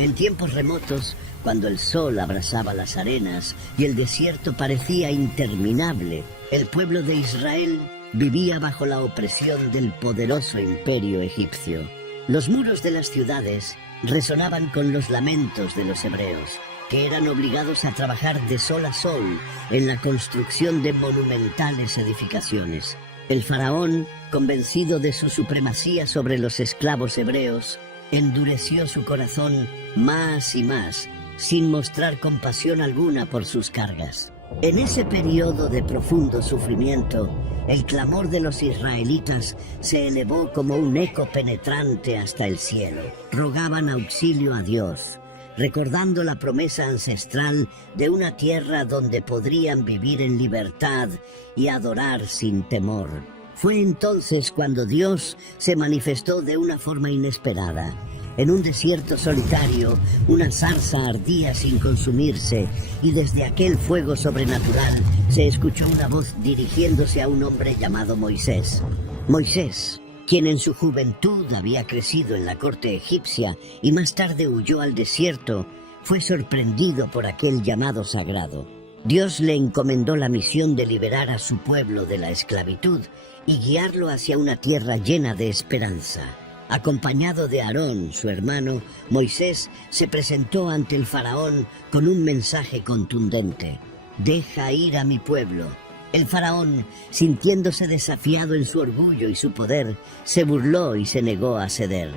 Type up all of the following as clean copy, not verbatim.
En tiempos remotos, cuando el sol abrasaba las arenas y el desierto parecía interminable, el pueblo de Israel vivía bajo la opresión del poderoso imperio egipcio. Los muros de las ciudades resonaban con los lamentos de los hebreos, que eran obligados a trabajar de sol a sol en la construcción de monumentales edificaciones. El faraón, convencido de su supremacía sobre los esclavos hebreos, endureció su corazón más y más, sin mostrar compasión alguna por sus cargas. En ese periodo de profundo sufrimiento, el clamor de los israelitas se elevó como un eco penetrante hasta el cielo. Rogaban auxilio a Dios, recordando la promesa ancestral de una tierra donde podrían vivir en libertad y adorar sin temor. Fue entonces cuando Dios se manifestó de una forma inesperada. En un desierto solitario, una zarza ardía sin consumirse, y desde aquel fuego sobrenatural se escuchó una voz dirigiéndose a un hombre llamado Moisés. Moisés, quien en su juventud había crecido en la corte egipcia y más tarde huyó al desierto, fue sorprendido por aquel llamado sagrado. Dios le encomendó la misión de liberar a su pueblo de la esclavitud y guiarlo hacia una tierra llena de esperanza. Acompañado de Aarón, su hermano, Moisés se presentó ante el faraón con un mensaje contundente: «Deja ir a mi pueblo». El faraón, sintiéndose desafiado en su orgullo y su poder, se burló y se negó a ceder.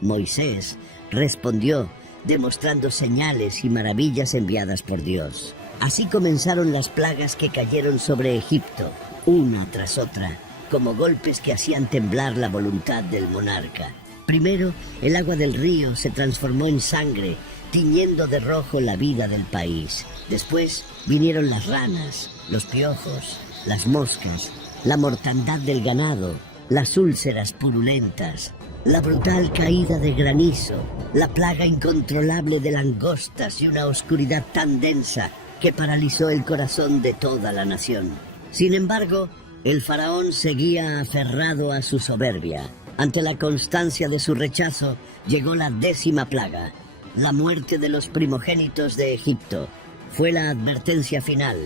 Moisés respondió, demostrando señales y maravillas enviadas por Dios. Así comenzaron las plagas que cayeron sobre Egipto, una tras otra, como golpes que hacían temblar la voluntad del monarca. Primero, el agua del río se transformó en sangre, tiñendo de rojo la vida del país. Después vinieron las ranas, los piojos, las moscas, la mortandad del ganado, las úlceras purulentas, la brutal caída de granizo, la plaga incontrolable de langostas y una oscuridad tan densa que paralizó el corazón de toda la nación. Sin embargo, el faraón seguía aferrado a su soberbia. Ante la constancia de su rechazo, llegó la 10ª plaga, la muerte de los primogénitos de Egipto. Fue la advertencia final,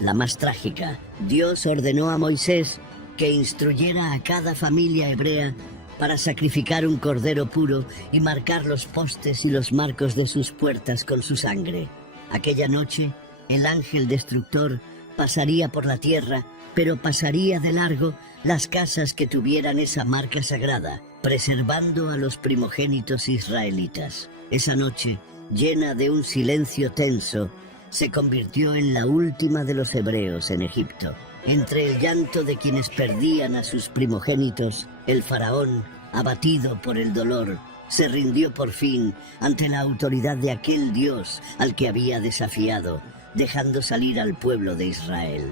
la más trágica. Dios ordenó a Moisés que instruyera a cada familia hebrea para sacrificar un cordero puro y marcar los postes y los marcos de sus puertas con su sangre. Aquella noche, el ángel destructor pasaría por la tierra, pero pasaría de largo las casas que tuvieran esa marca sagrada, preservando a los primogénitos israelitas. Esa noche, llena de un silencio tenso, se convirtió en la última de los hebreos en Egipto. Entre el llanto de quienes perdían a sus primogénitos, el faraón, abatido por el dolor, se rindió por fin ante la autoridad de aquel Dios al que había desafiado, dejando salir al pueblo de Israel.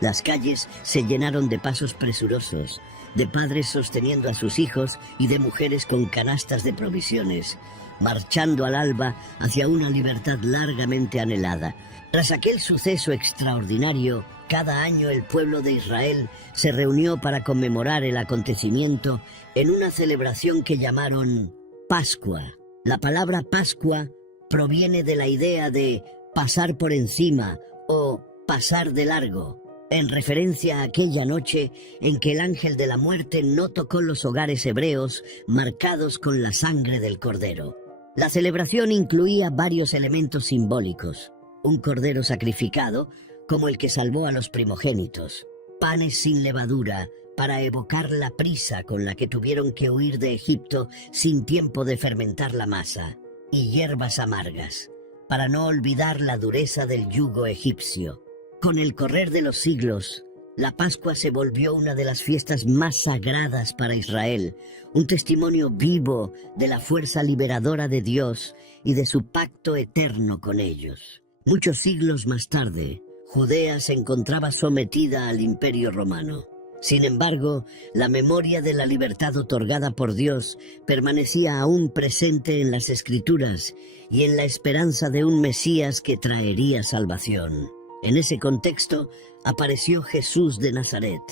Las calles se llenaron de pasos presurosos, de padres sosteniendo a sus hijos y de mujeres con canastas de provisiones, marchando al alba hacia una libertad largamente anhelada. Tras aquel suceso extraordinario, cada año el pueblo de Israel se reunió para conmemorar el acontecimiento en una celebración que llamaron Pascua. La palabra Pascua proviene de la idea de pasar por encima o pasar de largo, en referencia a aquella noche en que el ángel de la muerte no tocó los hogares hebreos marcados con la sangre del cordero. La celebración incluía varios elementos simbólicos: un cordero sacrificado, como el que salvó a los primogénitos; panes sin levadura, para evocar la prisa con la que tuvieron que huir de Egipto sin tiempo de fermentar la masa; y hierbas amargas, para no olvidar la dureza del yugo egipcio. Con el correr de los siglos, la Pascua se volvió una de las fiestas más sagradas para Israel, un testimonio vivo de la fuerza liberadora de Dios y de su pacto eterno con ellos. Muchos siglos más tarde, Judea se encontraba sometida al Imperio Romano. Sin embargo, la memoria de la libertad otorgada por Dios permanecía aún presente en las Escrituras y en la esperanza de un Mesías que traería salvación. En ese contexto apareció Jesús de Nazaret,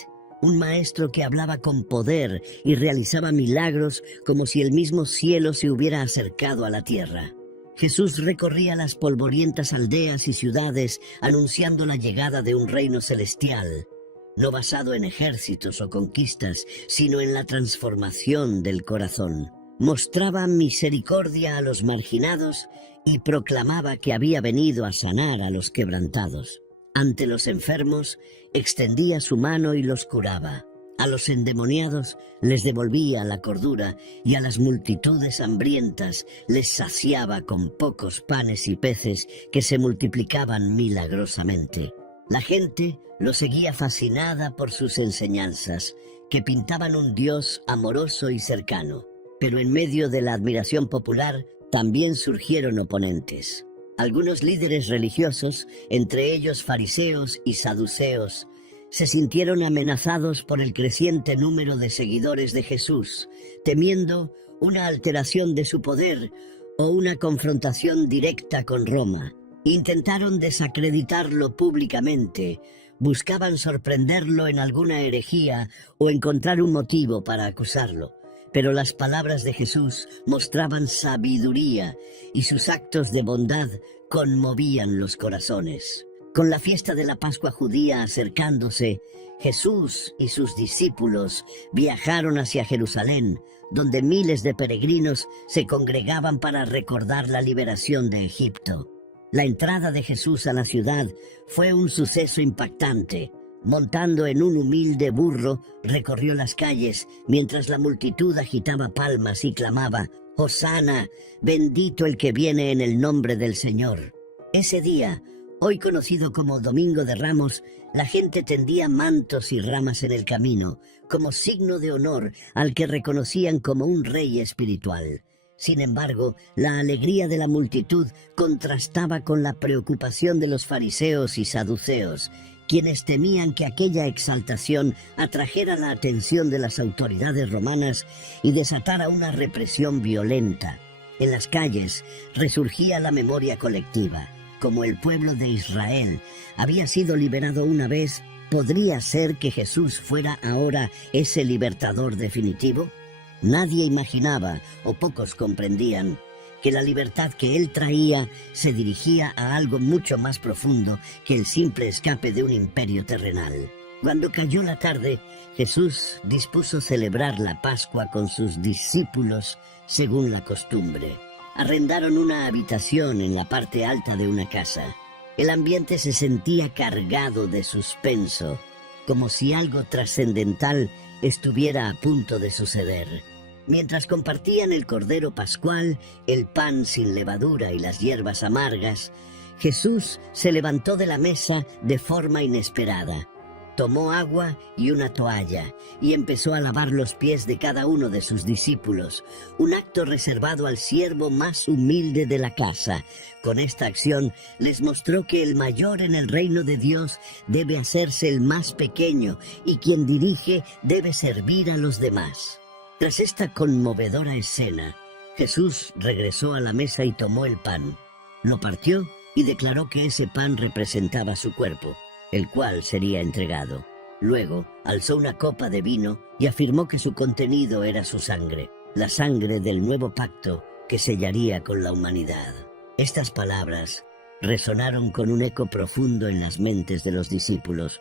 un maestro que hablaba con poder y realizaba milagros como si el mismo cielo se hubiera acercado a la tierra. Jesús recorría las polvorientas aldeas y ciudades anunciando la llegada de un reino celestial, no basado en ejércitos o conquistas, sino en la transformación del corazón. Mostraba misericordia a los marginados y proclamaba que había venido a sanar a los quebrantados. Ante los enfermos, extendía su mano y los curaba. A los endemoniados les devolvía la cordura y a las multitudes hambrientas les saciaba con pocos panes y peces que se multiplicaban milagrosamente. La gente lo seguía fascinada por sus enseñanzas, que pintaban un Dios amoroso y cercano. Pero en medio de la admiración popular también surgieron oponentes. Algunos líderes religiosos, entre ellos fariseos y saduceos, se sintieron amenazados por el creciente número de seguidores de Jesús, temiendo una alteración de su poder o una confrontación directa con Roma. Intentaron desacreditarlo públicamente, buscaban sorprenderlo en alguna herejía o encontrar un motivo para acusarlo. Pero las palabras de Jesús mostraban sabiduría y sus actos de bondad conmovían los corazones. Con la fiesta de la Pascua judía acercándose, Jesús y sus discípulos viajaron hacia Jerusalén, donde miles de peregrinos se congregaban para recordar la liberación de Egipto. La entrada de Jesús a la ciudad fue un suceso impactante. Montando en un humilde burro, recorrió las calles, mientras la multitud agitaba palmas y clamaba: «Hosana, bendito el que viene en el nombre del Señor». Ese día, hoy conocido como Domingo de Ramos, la gente tendía mantos y ramas en el camino, como signo de honor al que reconocían como un rey espiritual. Sin embargo, la alegría de la multitud contrastaba con la preocupación de los fariseos y saduceos, quienes temían que aquella exaltación atrajera la atención de las autoridades romanas y desatara una represión violenta. En las calles resurgía la memoria colectiva. Como el pueblo de Israel había sido liberado una vez, ¿podría ser que Jesús fuera ahora ese libertador definitivo? Nadie imaginaba, o pocos comprendían, que la libertad que él traía se dirigía a algo mucho más profundo que el simple escape de un imperio terrenal. Cuando cayó la tarde, Jesús dispuso celebrar la Pascua con sus discípulos según la costumbre. Arrendaron una habitación en la parte alta de una casa. El ambiente se sentía cargado de suspenso, como si algo trascendental estuviera a punto de suceder. Mientras compartían el cordero pascual, el pan sin levadura y las hierbas amargas, Jesús se levantó de la mesa de forma inesperada. Tomó agua y una toalla y empezó a lavar los pies de cada uno de sus discípulos, un acto reservado al siervo más humilde de la casa. Con esta acción les mostró que el mayor en el reino de Dios debe hacerse el más pequeño y quien dirige debe servir a los demás. Tras esta conmovedora escena, Jesús regresó a la mesa y tomó el pan. Lo partió y declaró que ese pan representaba su cuerpo, el cual sería entregado. Luego, alzó una copa de vino y afirmó que su contenido era su sangre, la sangre del nuevo pacto que sellaría con la humanidad. Estas palabras resonaron con un eco profundo en las mentes de los discípulos,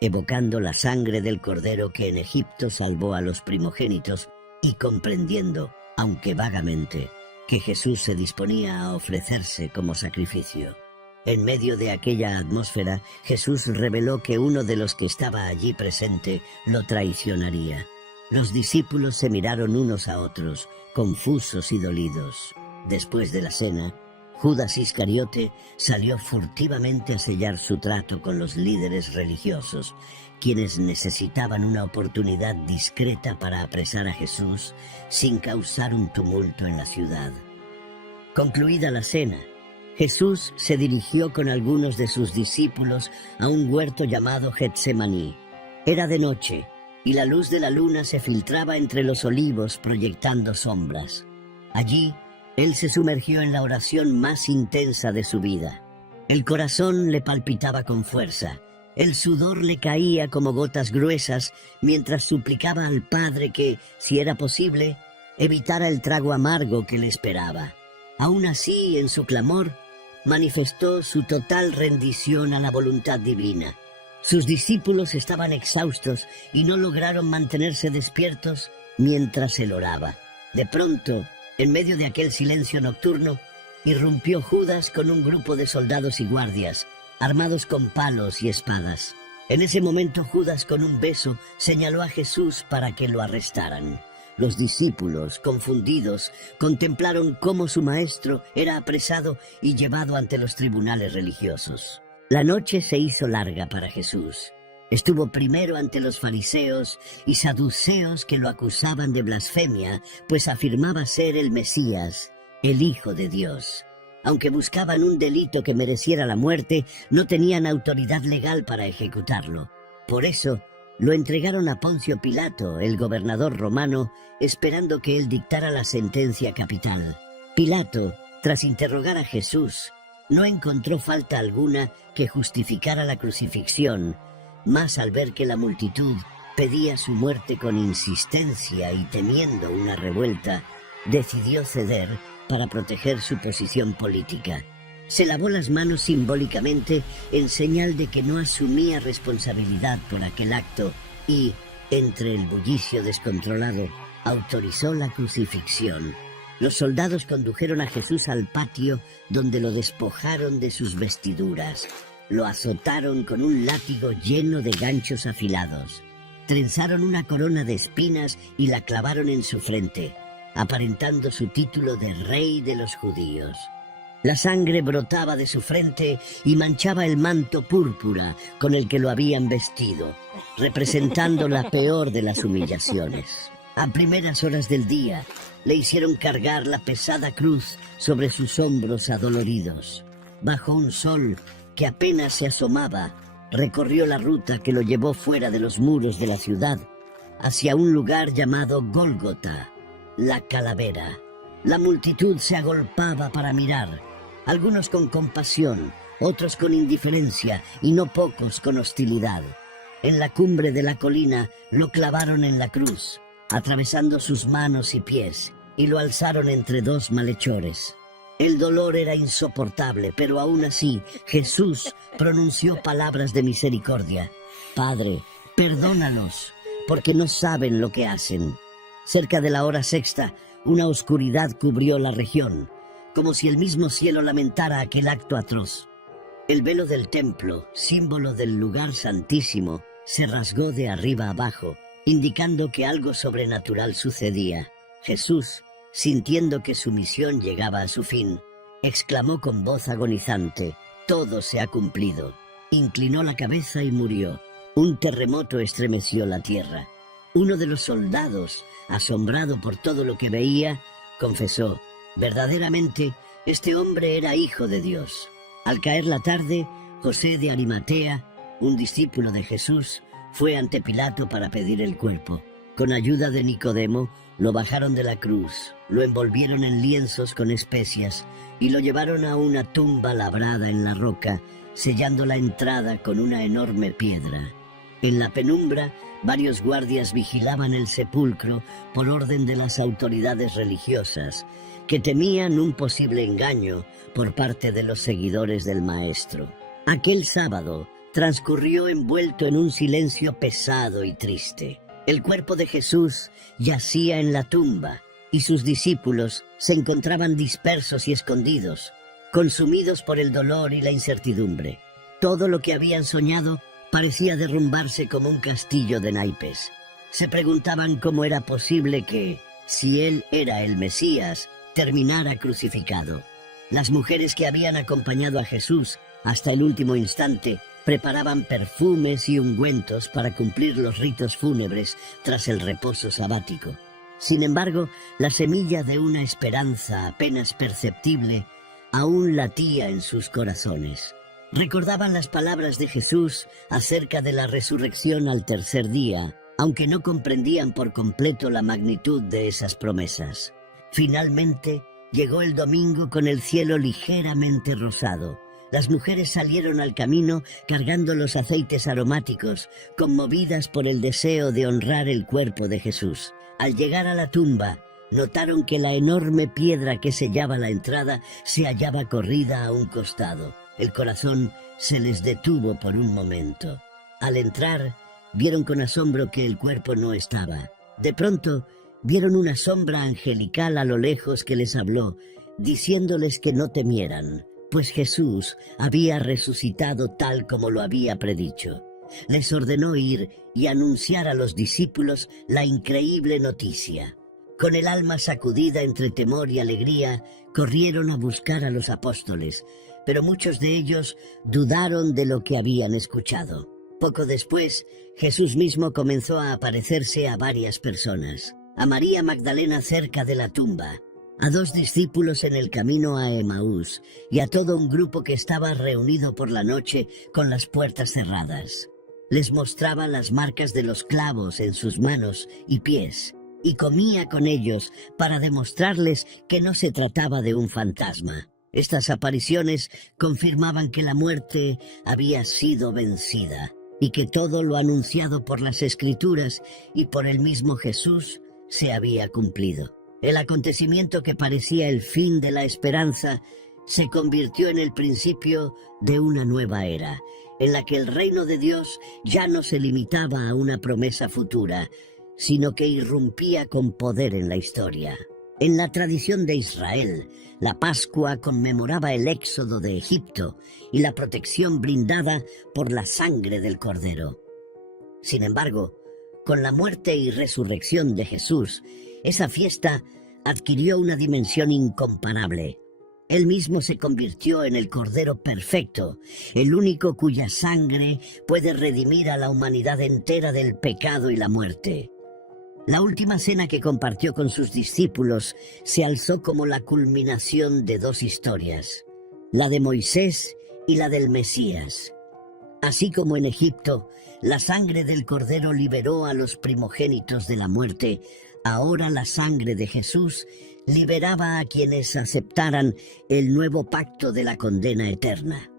evocando la sangre del Cordero que en Egipto salvó a los primogénitos y comprendiendo, aunque vagamente, que Jesús se disponía a ofrecerse como sacrificio. En medio de aquella atmósfera, Jesús reveló que uno de los que estaba allí presente lo traicionaría. Los discípulos se miraron unos a otros, confusos y dolidos. Después de la cena, Judas Iscariote salió furtivamente a sellar su trato con los líderes religiosos, quienes necesitaban una oportunidad discreta para apresar a Jesús sin causar un tumulto en la ciudad. Concluida la cena, Jesús se dirigió con algunos de sus discípulos a un huerto llamado Getsemaní. Era de noche, y la luz de la luna se filtraba entre los olivos proyectando sombras. Allí, él se sumergió en la oración más intensa de su vida. El corazón le palpitaba con fuerza. El sudor le caía como gotas gruesas mientras suplicaba al Padre que, si era posible, evitara el trago amargo que le esperaba. Aún así, en su clamor, manifestó su total rendición a la voluntad divina. Sus discípulos estaban exhaustos y no lograron mantenerse despiertos mientras él oraba. De pronto, en medio de aquel silencio nocturno, irrumpió Judas con un grupo de soldados y guardias, armados con palos y espadas. En ese momento Judas, con un beso, señaló a Jesús para que lo arrestaran. Los discípulos, confundidos, contemplaron cómo su maestro era apresado y llevado ante los tribunales religiosos. La noche se hizo larga para Jesús. Estuvo primero ante los fariseos y saduceos que lo acusaban de blasfemia, pues afirmaba ser el Mesías, el Hijo de Dios. Aunque buscaban un delito que mereciera la muerte, no tenían autoridad legal para ejecutarlo. Por eso, lo entregaron a Poncio Pilato, el gobernador romano, esperando que él dictara la sentencia capital. Pilato, tras interrogar a Jesús, no encontró falta alguna que justificara la crucifixión, más al ver que la multitud pedía su muerte con insistencia y temiendo una revuelta, decidió ceder para proteger su posición política. Se lavó las manos simbólicamente en señal de que no asumía responsabilidad por aquel acto y, entre el bullicio descontrolado, autorizó la crucifixión. Los soldados condujeron a Jesús al patio donde lo despojaron de sus vestiduras. Lo azotaron con un látigo lleno de ganchos afilados. Trenzaron una corona de espinas y la clavaron en su frente, aparentando su título de Rey de los Judíos. La sangre brotaba de su frente y manchaba el manto púrpura con el que lo habían vestido, representando la peor de las humillaciones. A primeras horas del día, le hicieron cargar la pesada cruz sobre sus hombros adoloridos. Bajo un sol que apenas se asomaba, recorrió la ruta que lo llevó fuera de los muros de la ciudad, hacia un lugar llamado Gólgota, la calavera. La multitud se agolpaba para mirar, algunos con compasión, otros con indiferencia y no pocos con hostilidad. En la cumbre de la colina lo clavaron en la cruz, atravesando sus manos y pies, y lo alzaron entre dos malhechores. El dolor era insoportable, pero aún así Jesús pronunció palabras de misericordia. «Padre, perdónalos, porque no saben lo que hacen». Cerca de la hora sexta, una oscuridad cubrió la región, como si el mismo cielo lamentara aquel acto atroz. El velo del templo, símbolo del lugar santísimo, se rasgó de arriba abajo, indicando que algo sobrenatural sucedía. Jesús, sintiendo que su misión llegaba a su fin, exclamó con voz agonizante: «Todo se ha cumplido». Inclinó la cabeza y murió. Un terremoto estremeció la tierra. Uno de los soldados, asombrado por todo lo que veía, confesó: «Verdaderamente, este hombre era hijo de Dios». Al caer la tarde, José de Arimatea, un discípulo de Jesús, fue ante Pilato para pedir el cuerpo. Con ayuda de Nicodemo, lo bajaron de la cruz, lo envolvieron en lienzos con especias y lo llevaron a una tumba labrada en la roca, sellando la entrada con una enorme piedra. En la penumbra, varios guardias vigilaban el sepulcro por orden de las autoridades religiosas, que temían un posible engaño por parte de los seguidores del Maestro. Aquel sábado transcurrió envuelto en un silencio pesado y triste. El cuerpo de Jesús yacía en la tumba y sus discípulos se encontraban dispersos y escondidos, consumidos por el dolor y la incertidumbre. Todo lo que habían soñado parecía derrumbarse como un castillo de naipes. Se preguntaban cómo era posible que, si él era el Mesías, terminara crucificado. Las mujeres que habían acompañado a Jesús hasta el último instante preparaban perfumes y ungüentos para cumplir los ritos fúnebres tras el reposo sabático. Sin embargo, la semilla de una esperanza apenas perceptible aún latía en sus corazones. Recordaban las palabras de Jesús acerca de la resurrección al tercer día, aunque no comprendían por completo la magnitud de esas promesas. Finalmente, llegó el domingo con el cielo ligeramente rosado. Las mujeres salieron al camino cargando los aceites aromáticos, conmovidas por el deseo de honrar el cuerpo de Jesús. Al llegar a la tumba, notaron que la enorme piedra que sellaba la entrada se hallaba corrida a un costado. El corazón se les detuvo por un momento. Al entrar, vieron con asombro que el cuerpo no estaba. De pronto, vieron una sombra angelical a lo lejos que les habló, diciéndoles que no temieran, pues Jesús había resucitado tal como lo había predicho. Les ordenó ir y anunciar a los discípulos la increíble noticia. Con el alma sacudida entre temor y alegría, corrieron a buscar a los apóstoles, pero muchos de ellos dudaron de lo que habían escuchado. Poco después, Jesús mismo comenzó a aparecerse a varias personas. A María Magdalena cerca de la tumba, a 2 discípulos en el camino a Emaús y a todo un grupo que estaba reunido por la noche con las puertas cerradas. Les mostraba las marcas de los clavos en sus manos y pies y comía con ellos para demostrarles que no se trataba de un fantasma. Estas apariciones confirmaban que la muerte había sido vencida y que todo lo anunciado por las Escrituras y por el mismo Jesús se había cumplido. El acontecimiento que parecía el fin de la esperanza se convirtió en el principio de una nueva era, en la que el reino de Dios ya no se limitaba a una promesa futura, sino que irrumpía con poder en la historia. En la tradición de Israel, la Pascua conmemoraba el éxodo de Egipto y la protección brindada por la sangre del Cordero. Sin embargo, con la muerte y resurrección de Jesús, esa fiesta adquirió una dimensión incomparable. Él mismo se convirtió en el Cordero perfecto, el único cuya sangre puede redimir a la humanidad entera del pecado y la muerte. La última cena que compartió con sus discípulos se alzó como la culminación de 2 historias, la de Moisés y la del Mesías. Así como en Egipto, la sangre del Cordero liberó a los primogénitos de la muerte, ahora la sangre de Jesús liberaba a quienes aceptaran el nuevo pacto de la condena eterna.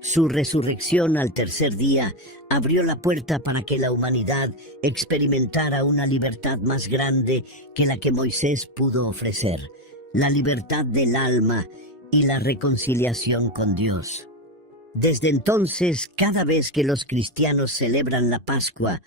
Su resurrección al tercer día abrió la puerta para que la humanidad experimentara una libertad más grande que la que Moisés pudo ofrecer, la libertad del alma y la reconciliación con Dios. Desde entonces, cada vez que los cristianos celebran la Pascua,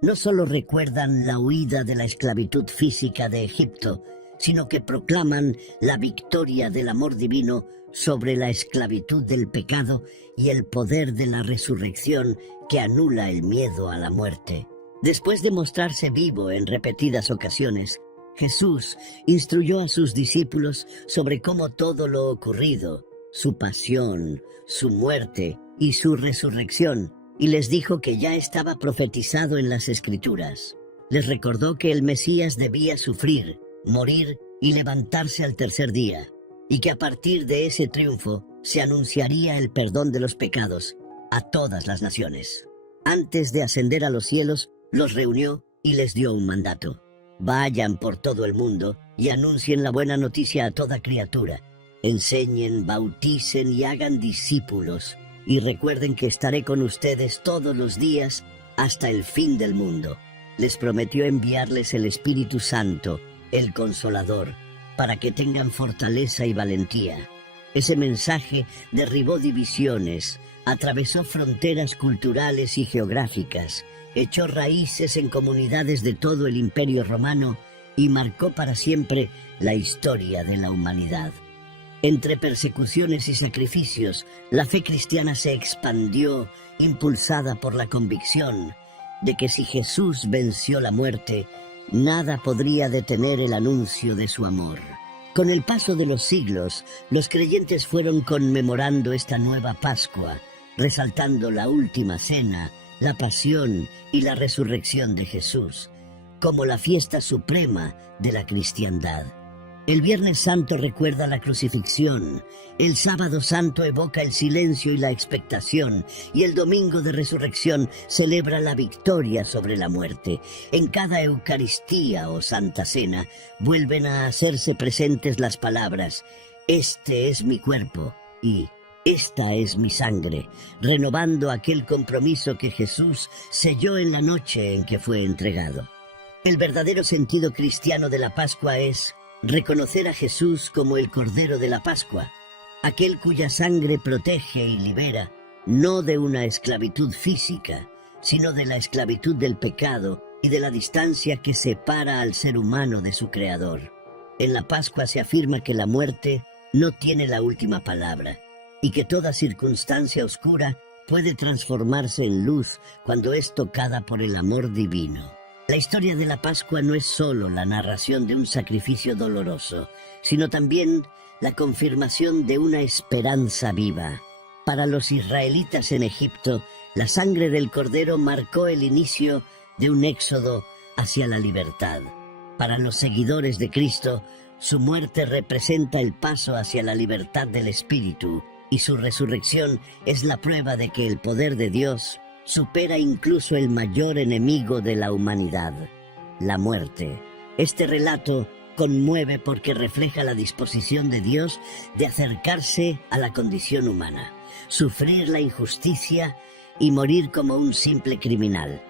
no solo recuerdan la huida de la esclavitud física de Egipto, sino que proclaman la victoria del amor divino sobre la esclavitud del pecado y el poder de la resurrección que anula el miedo a la muerte. Después de mostrarse vivo en repetidas ocasiones, Jesús instruyó a sus discípulos sobre cómo todo lo ocurrido, su pasión, su muerte y su resurrección, y les dijo que ya estaba profetizado en las Escrituras. Les recordó que el Mesías debía sufrir, morir y levantarse al tercer día, y que a partir de ese triunfo se anunciaría el perdón de los pecados a todas las naciones. Antes de ascender a los cielos, los reunió y les dio un mandato. Vayan por todo el mundo y anuncien la buena noticia a toda criatura. Enseñen, bauticen y hagan discípulos, y recuerden que estaré con ustedes todos los días hasta el fin del mundo. Les prometió enviarles el Espíritu Santo, el Consolador, para que tengan fortaleza y valentía. Ese mensaje derribó divisiones, atravesó fronteras culturales y geográficas, echó raíces en comunidades de todo el Imperio Romano y marcó para siempre la historia de la humanidad. Entre persecuciones y sacrificios, la fe cristiana se expandió, impulsada por la convicción de que si Jesús venció la muerte, nada podría detener el anuncio de su amor. Con el paso de los siglos, los creyentes fueron conmemorando esta nueva Pascua, resaltando la última cena, la pasión y la resurrección de Jesús, como la fiesta suprema de la cristiandad. El Viernes Santo recuerda la crucifixión, el Sábado Santo evoca el silencio y la expectación, y el Domingo de Resurrección celebra la victoria sobre la muerte. En cada Eucaristía o Santa Cena vuelven a hacerse presentes las palabras: «Este es mi cuerpo» y «Esta es mi sangre», renovando aquel compromiso que Jesús selló en la noche en que fue entregado. El verdadero sentido cristiano de la Pascua es reconocer a Jesús como el Cordero de la Pascua, aquel cuya sangre protege y libera, no de una esclavitud física, sino de la esclavitud del pecado y de la distancia que separa al ser humano de su Creador. En la Pascua se afirma que la muerte no tiene la última palabra y que toda circunstancia oscura puede transformarse en luz cuando es tocada por el amor divino. La historia de la Pascua no es solo la narración de un sacrificio doloroso, sino también la confirmación de una esperanza viva. Para los israelitas en Egipto, la sangre del Cordero marcó el inicio de un éxodo hacia la libertad. Para los seguidores de Cristo, su muerte representa el paso hacia la libertad del Espíritu, y su resurrección es la prueba de que el poder de Dios supera incluso el mayor enemigo de la humanidad, la muerte. Este relato conmueve porque refleja la disposición de Dios de acercarse a la condición humana, sufrir la injusticia y morir como un simple criminal,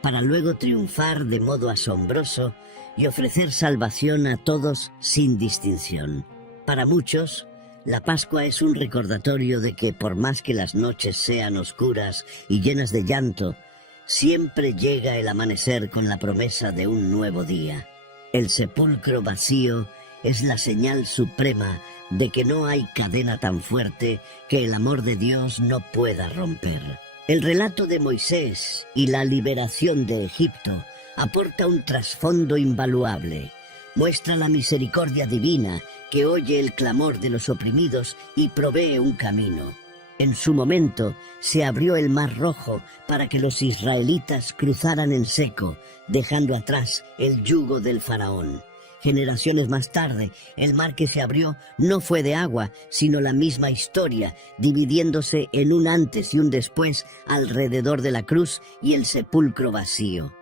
para luego triunfar de modo asombroso y ofrecer salvación a todos sin distinción. Para muchos, la Pascua es un recordatorio de que por más que las noches sean oscuras y llenas de llanto, siempre llega el amanecer con la promesa de un nuevo día. El sepulcro vacío es la señal suprema de que no hay cadena tan fuerte que el amor de Dios no pueda romper. El relato de Moisés y la liberación de Egipto aporta un trasfondo invaluable. Muestra la misericordia divina que oye el clamor de los oprimidos y provee un camino. En su momento se abrió el Mar Rojo para que los israelitas cruzaran en seco, dejando atrás el yugo del faraón. Generaciones más tarde, el mar que se abrió no fue de agua, sino la misma historia, dividiéndose en un antes y un después alrededor de la cruz y el sepulcro vacío.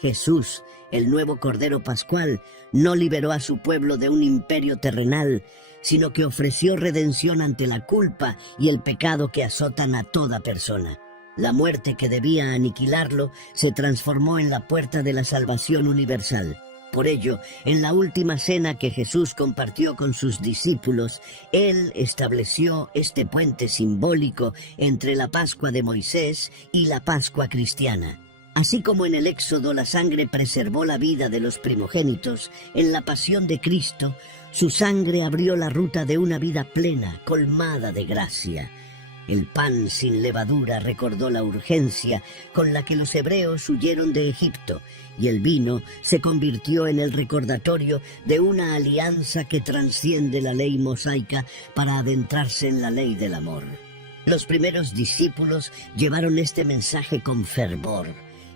Jesús, el nuevo Cordero Pascual, no liberó a su pueblo de un imperio terrenal, sino que ofreció redención ante la culpa y el pecado que azotan a toda persona. La muerte que debía aniquilarlo se transformó en la puerta de la salvación universal. Por ello, en la última cena que Jesús compartió con sus discípulos, Él estableció este puente simbólico entre la Pascua de Moisés y la Pascua cristiana. Así como en el Éxodo la sangre preservó la vida de los primogénitos, en la pasión de Cristo, su sangre abrió la ruta de una vida plena, colmada de gracia. El pan sin levadura recordó la urgencia con la que los hebreos huyeron de Egipto, y el vino se convirtió en el recordatorio de una alianza que trasciende la ley mosaica para adentrarse en la ley del amor. Los primeros discípulos llevaron este mensaje con fervor,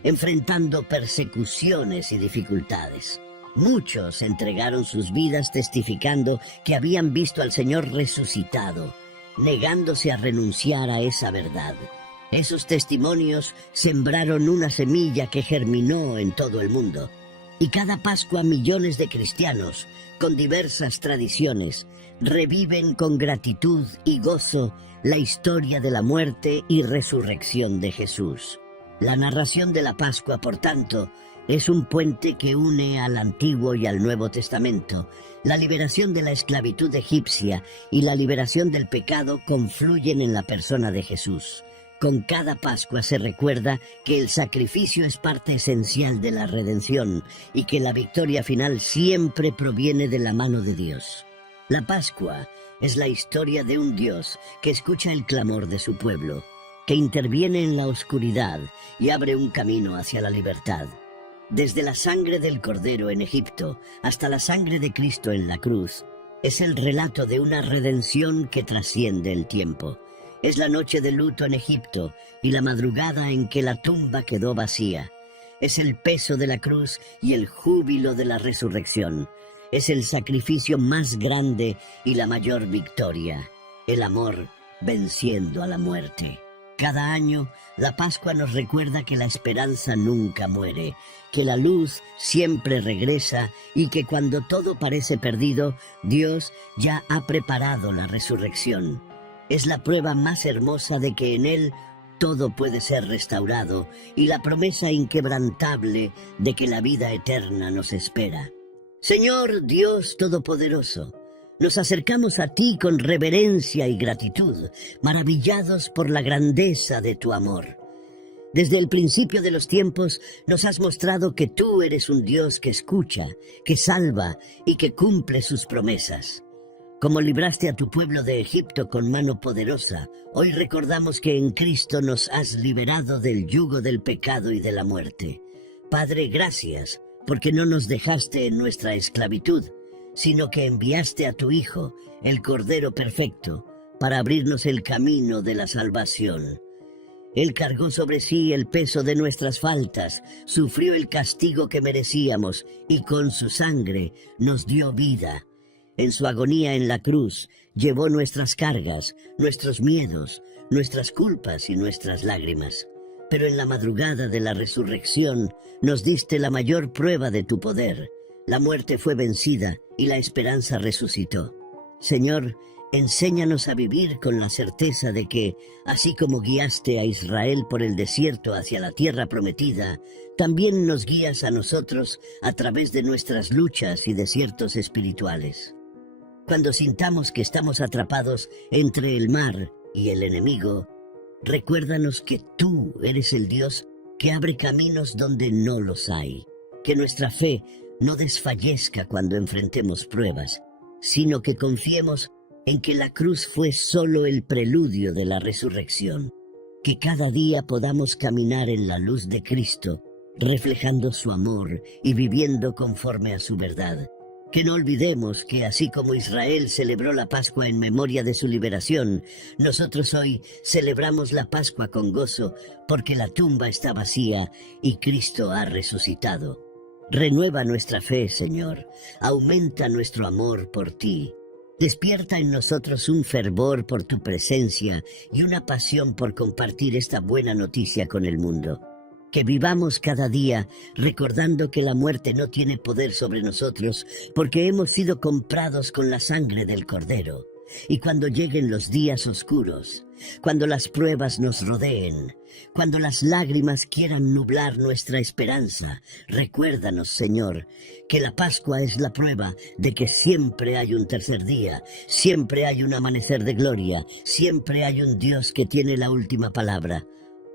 enfrentando persecuciones y dificultades. Muchos entregaron sus vidas testificando que habían visto al Señor resucitado, negándose a renunciar a esa verdad. Esos testimonios sembraron una semilla que germinó en todo el mundo. Y cada Pascua millones de cristianos, con diversas tradiciones, reviven con gratitud y gozo la historia de la muerte y resurrección de Jesús. La narración de la Pascua, por tanto, es un puente que une al Antiguo y al Nuevo Testamento. La liberación de la esclavitud egipcia y la liberación del pecado confluyen en la persona de Jesús. Con cada Pascua se recuerda que el sacrificio es parte esencial de la redención y que la victoria final siempre proviene de la mano de Dios. La Pascua es la historia de un Dios que escucha el clamor de su pueblo, que interviene en la oscuridad y abre un camino hacia la libertad. Desde la sangre del Cordero en Egipto hasta la sangre de Cristo en la cruz, es el relato de una redención que trasciende el tiempo. Es la noche de luto en Egipto y la madrugada en que la tumba quedó vacía. Es el peso de la cruz y el júbilo de la resurrección. es el sacrificio más grande y la mayor victoria, el amor venciendo a la muerte. Cada año, la Pascua nos recuerda que la esperanza nunca muere, que la luz siempre regresa y que cuando todo parece perdido, Dios ya ha preparado la resurrección. Es la prueba más hermosa de que en Él todo puede ser restaurado y la promesa inquebrantable de que la vida eterna nos espera. Señor Dios Todopoderoso, nos acercamos a ti con reverencia y gratitud, maravillados por la grandeza de tu amor. Desde el principio de los tiempos nos has mostrado que tú eres un Dios que escucha, que salva y que cumple sus promesas. Como libraste a tu pueblo de Egipto con mano poderosa, hoy recordamos que en Cristo nos has liberado del yugo del pecado y de la muerte. Padre, gracias, porque no nos dejaste en nuestra esclavitud, sino que enviaste a tu Hijo, el Cordero Perfecto, para abrirnos el camino de la salvación. Él cargó sobre sí el peso de nuestras faltas, sufrió el castigo que merecíamos y con su sangre nos dio vida. En su agonía en la cruz, llevó nuestras cargas, nuestros miedos, nuestras culpas y nuestras lágrimas. Pero en la madrugada de la resurrección nos diste la mayor prueba de tu poder. La muerte fue vencida y la esperanza resucitó. Señor, enséñanos a vivir con la certeza de que, así como guiaste a Israel por el desierto hacia la tierra prometida, también nos guías a nosotros a través de nuestras luchas y desiertos espirituales. Cuando sintamos que estamos atrapados entre el mar y el enemigo, recuérdanos que tú eres el Dios que abre caminos donde no los hay. Que nuestra fe no desfallezca cuando enfrentemos pruebas, sino que confiemos en que la cruz fue solo el preludio de la resurrección. Que cada día podamos caminar en la luz de Cristo, reflejando su amor y viviendo conforme a su verdad. Que no olvidemos que así como Israel celebró la Pascua en memoria de su liberación, nosotros hoy celebramos la Pascua con gozo porque la tumba está vacía y Cristo ha resucitado. Renueva nuestra fe, Señor, aumenta nuestro amor por ti. Despierta en nosotros un fervor por tu presencia y una pasión por compartir esta buena noticia con el mundo. Que vivamos cada día recordando que la muerte no tiene poder sobre nosotros porque hemos sido comprados con la sangre del Cordero. Y cuando lleguen los días oscuros, cuando las pruebas nos rodeen, cuando las lágrimas quieran nublar nuestra esperanza, recuérdanos, Señor, que la Pascua es la prueba de que siempre hay un tercer día, siempre hay un amanecer de gloria, siempre hay un Dios que tiene la última palabra.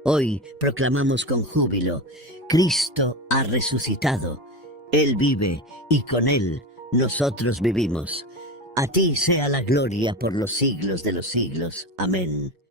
Hoy proclamamos con júbilo, Cristo ha resucitado, Él vive y con Él nosotros vivimos. A ti sea la gloria por los siglos de los siglos. Amén.